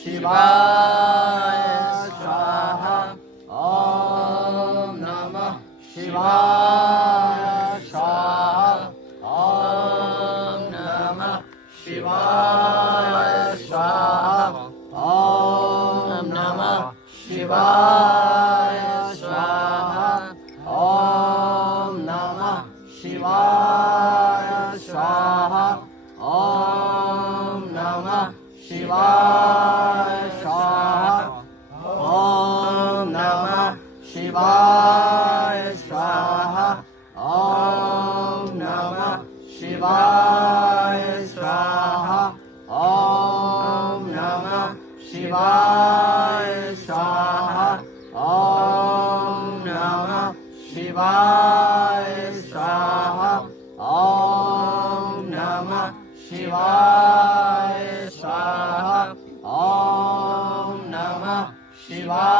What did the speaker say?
शिवाय स्वाहा ॐ नमः शिवाय स्वाहा ॐ नमः शिवाय स्वाहा ॐ नमः शिवाय स्वाहा ॐ नमः शिवाय स्वाहा ॐ नमः शिवाय स्वाहा ॐ नमः शिवाय स्वाहा ॐ नमः शिवाय स्वाहा ॐ नमः शिवाय स्वाहा ॐ नमः शिवाय स्वाहा ॐ नमः शिवाय स्वाहा ॐ नमः शिवाय